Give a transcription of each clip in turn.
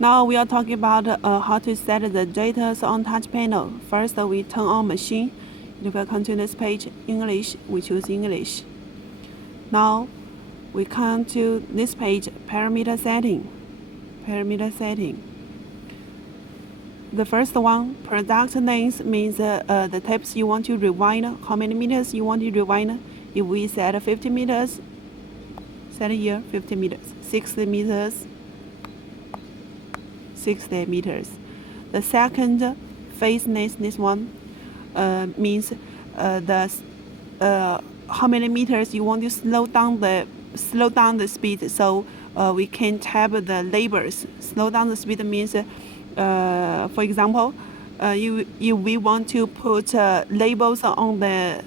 Now we are talking about how to set the data on touch panel. First, we turn on machine. It will come to this page, English. We choose English. Now we come to this page, parameter setting. Parameter setting. The first one, product names, means the tapes you want to rewind, how many meters you want to rewind. If we set 50 meters, set here 50 meters, 60 meters, 60 meters. The second phase next, this one means how many meters you want to slow down the speed. So we can tab the labels. Slow down the speed means, for example, if we want to put labels on the,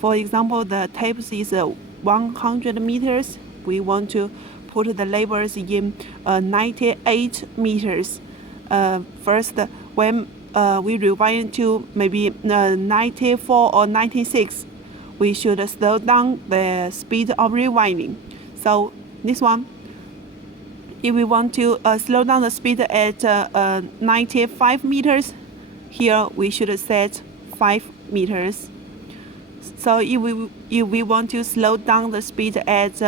for example, the tapes is 100 meters. We want to put the labels in 98 meters. First, when we rewind to maybe 94 or 96, we should slow down the speed of rewinding. So this one, if we want to slow down the speed at 95 meters, here we should set 5 meters. So if we want to slow down the speed at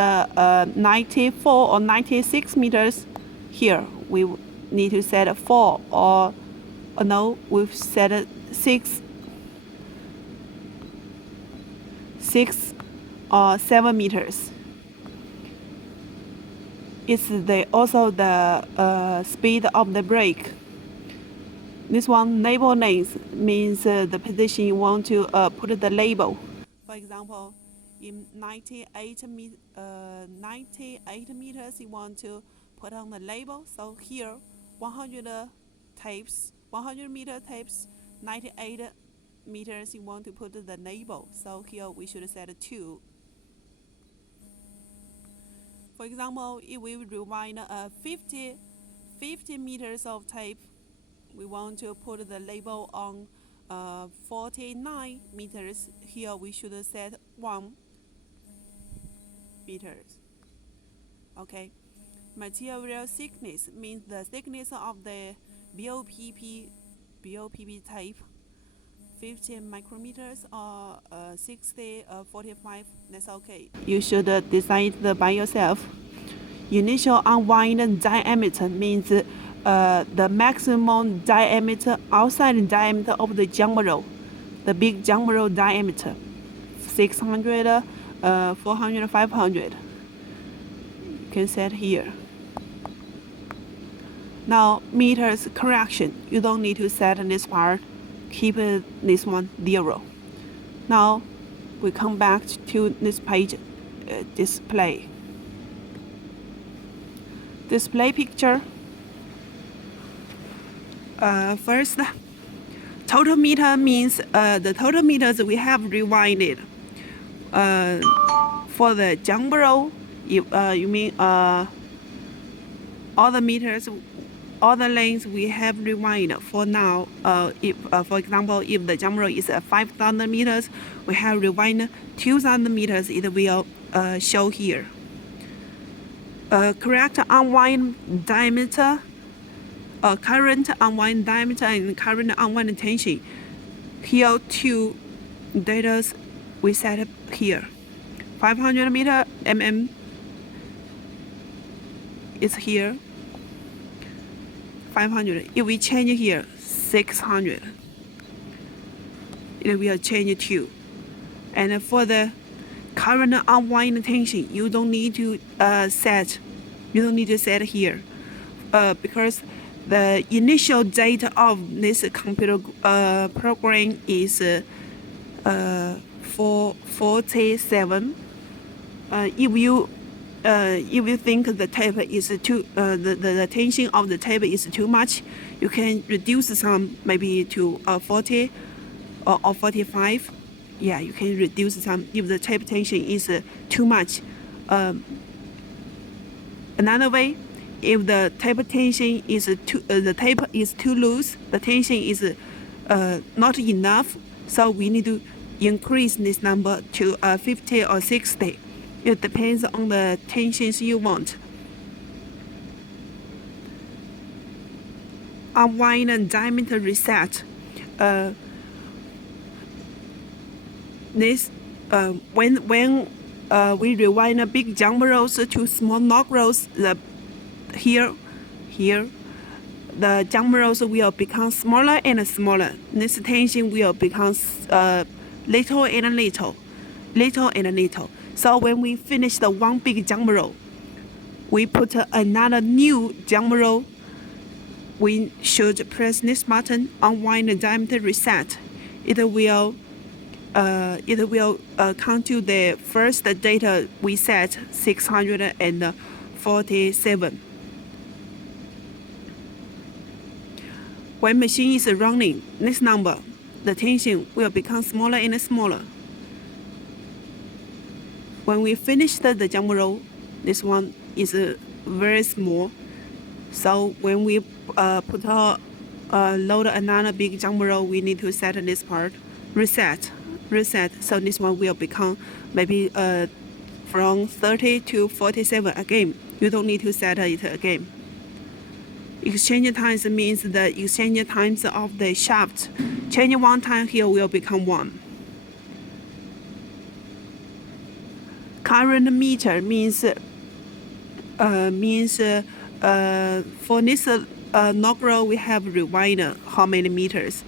94 or 96 meters, here we need to set 4 or no, we've set 6 or 7 meters. It's also the speed of the brake. This one, label names, means the position you want to put the label. For example, in 98 meters, you want to put on the label. So here, 100 meter tapes, 98 meters, you want to put the label. So here we should set 2. For example, if we rewind 50 meters of tape, we want to put the label on 49 meters. Here we should set 1 meters. Okay. Material thickness means the thickness of the BOPP tape. 50 micrometers or 60 or 45, that's okay. You should decide by yourself. Initial unwind diameter means the maximum diameter outside diameter of the jump roll, the big jump roll diameter, 600, 400, 500. You can set here. Now meters correction, you don't need to set this part. Keep this one 0. Now we come back to this page, display. Display picture. First, total meter means the total meters we have rewinded. For the jump roll, you mean all the meters, all the lengths we have rewinded. For now, if for example, if the jump roll is 5,000 meters, we have rewind 2,000 meters. It will show here. Correct unwind diameter, current unwind diameter and current unwind tension. Here 2 data we set up here. 500 meter mm is here. 500. If we change here 600, it will change too. And for the current unwind tension, you don't need to set. You don't need to set here, because the initial data of this computer program is 47. If you think the tape is too, the tension of the tape is too much, you can reduce some, maybe to 40 or 45. Yeah, you can reduce some if the tape tension is too much. Another way, if the tape tension is the tape is too loose, the tension is not enough, so we need to increase this number to 50 or 60. It depends on the tensions you want. unwind and diameter reset. When we rewind a big jump rolls to small knock rolls, here the jump rolls will become smaller and smaller. This tension will become little and little. So when we finish the one big jump roll, we put another new jump roll. We should press this button, unwind the diameter reset. It will count to the first data we set, 647. When machine is running, this number, the tension will become smaller and smaller. When we finish the jump roll, this one is very small. So when we load another big jump roll, we need to set this part, reset. So this one will become maybe from 30 to 47 again. You don't need to set it again. Exchange times means the exchange times of the shaft. Change one time here will become 1. Current meter means for this knock roll we have rewinder how many meters.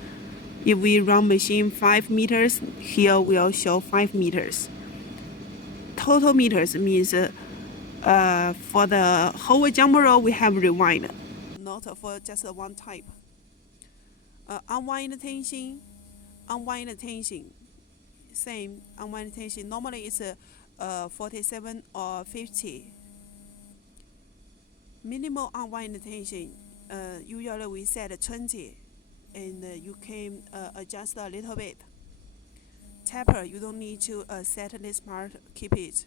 If we run machine 5 meters, here will show 5 meters. Total meters means for the whole jump roll we have rewind, not for just one type. Unwind tension, same. Unwind tension normally it's 47 or 50. Minimal unwind tension, usually we set 20, and you can adjust a little bit. Taper, you don't need to set this part, keep it.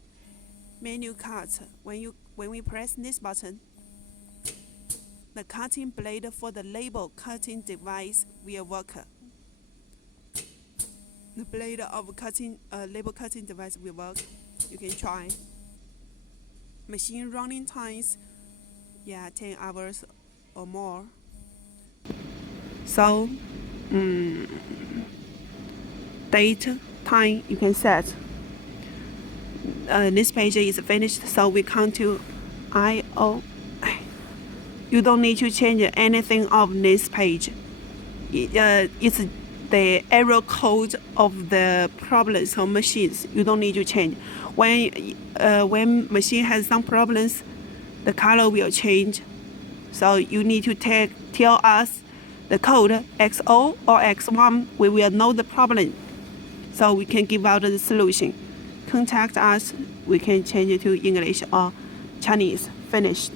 Menu cut, when we press this button, the cutting blade for the label cutting device will work. The blade of label cutting device will work. You can try. Machine running times, 10 hours or more. So, date, time you can set. This page is finished, so we come to I/O. You don't need to change anything of this page. It's the error code of the problems of machines. You don't need to change. When machine has some problems, the color will change. So you need to tell us the code XO or X1. We will know the problem, so we can give out the solution. Contact us. We can change it to English or Chinese. Finished.